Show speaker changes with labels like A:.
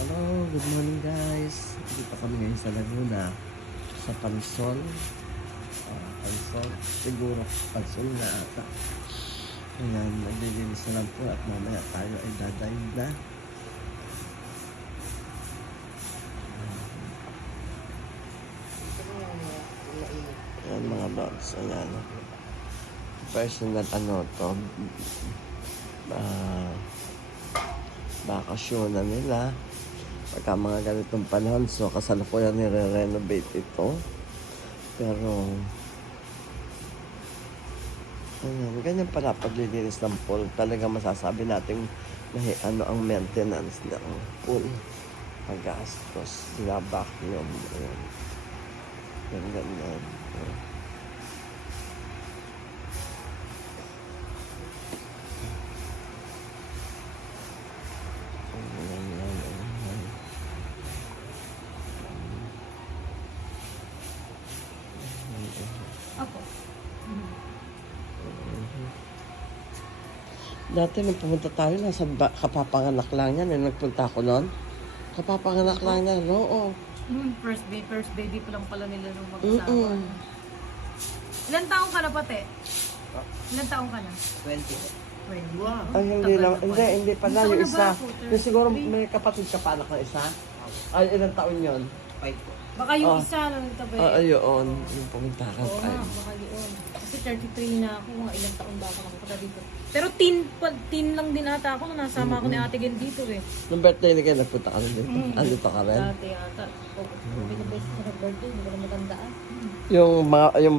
A: Hello, good morning guys. Dito kami ngayon sa Laguna. Sa Pansol. Ah, Pansol. Siguro Pansol na ata. Ayan, naglilinis na lang po at mamaya tayo ay dadayin na. Ayan mga dogs. Ayan. Personal ano to. Ah, bakasyon na nila. Pagka mga ganitong panahon, so kasalukuyan nire-renovate ito. Pero, ayan, ganyan pala paglilinis ng pool. Talaga masasabi natin na ano ang maintenance ng pool. Paggastos, binabacuum. Ayan. Yan, ganyan. Ayan. Ayan, Dati nung pumunta tayo, nasa ba- kapapanganak lang yan. Eh, nagpunta ako noon. Kapapanganak lang yan, oo.
B: Hmm, first baby, first baby pa lang pala nila nung mag-asawa.
A: Mm-mm.
B: Ilan taong ka na pate? Ilan taong ka na?
C: 20.
B: 20. Wow.
A: Ay, hindi
B: tagal
A: lang.
B: na
A: Hindi,
B: pala.
A: hindi pala.
B: Gusto ko
A: Yung
B: na
A: isa.
B: ako?
A: Yung siguro
B: 33?
A: may kapatid ka pa anak ng isa. Ay, ilang taon yun?
C: 5 po.
B: Baka yung
A: Oh.
B: isa lang tabi.
A: Ah, ayun. Yung pumunta ka
B: Oo nga, baka yun. Kasi 33 na ako, mga ilang taon ba ako nakapunta dito. Pero teen, pa- teen lang din ata ako nung nasama ako ni Ate Gen dito eh.
A: Nung birthday ni Ken, nagpunta ka rin dito.
B: Mm.
A: Ah, dito ka rin.
B: Dati ata. Oh, Pinabeses ko nag-birthday, hindi ko na matandaan.
A: Yung mga, yung